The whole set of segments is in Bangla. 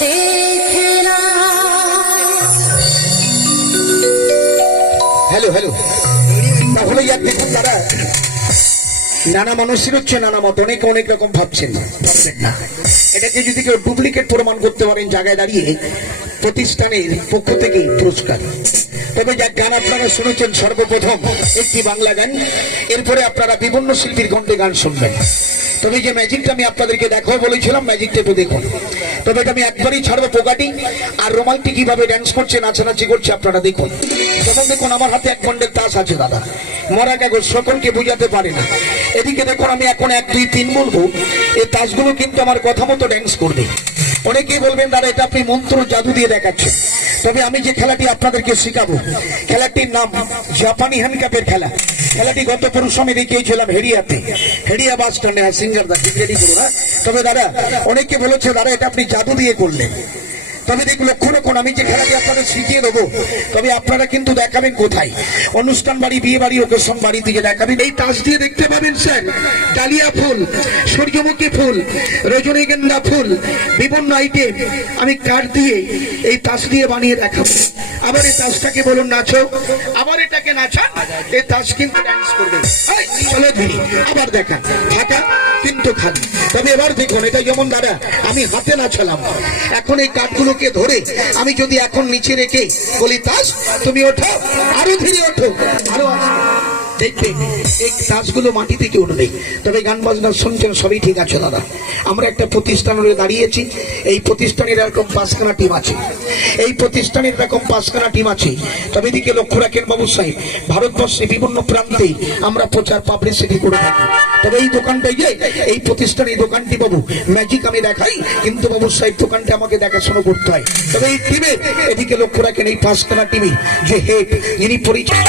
देखना। হ্যালো হ্যালো, তাহলে আর দেখুন দাদা, নানা মানুষের হচ্ছে নানা মত, অনেকে অনেক রকম ভাবছেন না। এটাকে যদি কেউ ডুপ্লিকেট প্রমাণ করতে পারেন জায়গায় দাঁড়িয়ে, প্রতিষ্ঠানের পক্ষ থেকে পুরস্কার। তবে যা গান আপনারা শুনেছেন সর্বপ্রথম একটি বাংলা গান, এরপরে আপনারা বিভিন্ন শিল্পীর কণ্ঠে গান শুনবেন। তবে যে ম্যাজিকটা আমি আপনাদেরকে দেখাবো বলেছিলাম, ম্যাজিকটা একটু দেখুন। তবে এটা আমি একবারই ছাড়বো পোকাটি, আর রোমালটি কিভাবে ড্যান্স করছে, নাচানাচি করছে আপনারা দেখুন। যেমন দেখুন, আমার হাতে এক বন্ডের তাস আছে দাদা, মরা কাগজ, সকলকে বুঝাতে পারে না। এদিকে দেখুন, আমি এখন 1 2 3 বলবো, এই তাসগুলো কিন্তু আমার কথা মতো ড্যান্স করবে। অনেকেই বলবেন দাদা এটা আপনি মন্ত্র জাদু দিয়ে দেখাচ্ছেন। তবে আমি যে খেলাটি আপনাদেরকে শেখাবো, খেলাটির নাম জাপানি হ্যান্ডকাপের খেলা। খেলাটি গত পরশু আমি দেখিয়েছিলাম হেড়িয়াতে, হেড়িয়া বাস স্ট্যান্ডে। সিঙ্গার দা রেডি করো না। তবে দাদা অনেকে বলেছে দাদা এটা আপনি জাদু দিয়ে করলেন। তবে দেখ, লক্ষ্য রাখুন, আমি যে খেলাটি আপনাদের শিখিয়ে দেবো, তবে আপনারা কিন্তু দেখাবেন কোথায়, অনুষ্ঠান বাড়ি, বিয়ে বাড়ি, ওকেশন বাড়ি থেকে দেখাবেন। এই তাস দিয়ে দেখতে পাবেন স্যার, ডালিয়া ফুল, সূর্যমুখী ফুল, রজনীগন্ধা ফুল, বিভিন্ন আইটেম আমি কাঠ দিয়ে এই তাস দিয়ে বানিয়ে দেখাবো। আবার এই তাসটাকে বলুন নাচো, আবার এটাকে নাচান, এই তাস কিন্তু ডান্স করবে। চলো ধীরে, আবার দেখান, ফাঁকা কিন্তু খালি। তবে এবার দেখুন, এটা যেমন দাদা আমি হাতে নাচালাম, এখন এই কাঠগুলোকে ধরে আমি যদি এখন নিচে রেখে বলি তাস তুমি ওঠো, আরো ধীরে ওঠো, আরো দেখবে এই তাসগুলো মাটি থেকে উঠবে। তবে গান বাজনা শুনছেন সবই ঠিক আছে দাদা, আমরা একটা প্রতিষ্ঠানে দাঁড়িয়েছি, এই প্রতিষ্ঠানের এরকম 5খানা টিম আছে, এই প্রতিষ্ঠানের এরকম 5খানা টিম আছে। তবে এদিকে লক্ষ্য রাখেন বাবু সাহেব, ভারতবর্ষে বিভিন্ন প্রান্তে আমরা প্রচার পাবলিসিটি করে থাকি। তবে এই দোকানটাই যে এই প্রতিষ্ঠান, এই দোকানটি বাবু ম্যাজিক আমি দেখাই, কিন্তু বাবু সাহেব দোকানটা আমাকে দেখাশোনা করতে হয়। তবে এই টিমে এদিকে লক্ষ্য রাখেন, এই 5খানা টিমে যে হেড, যিনি পরিচয়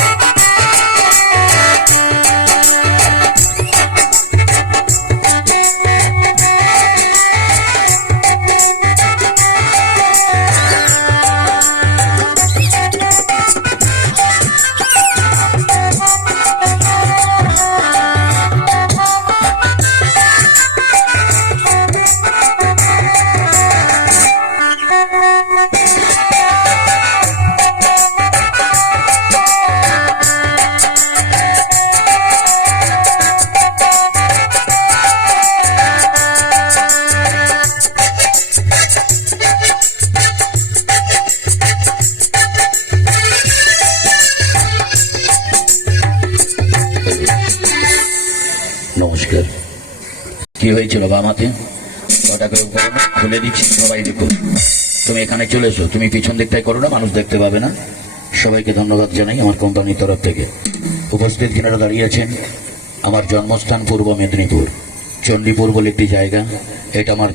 নমস্কার। কি হয়েছিল বামাতে? ওটাকে খুলে দিচ্ছি, সবাই দেখুন। তুমি এখানে চলে এসো, তুমি পিছন দিকটাই করো না, মানুষ দেখতে পাবে না। সবাইকে ধন্যবাদ জানাই আমার কোম্পানির তরফ থেকে। উপস্থিত যারা দাঁড়িয়ে আছেন, আমার জন্মস্থান পূর্ব মেদিনীপুর, চণ্ডীপুর বলে একটি জায়গা। এটা আমার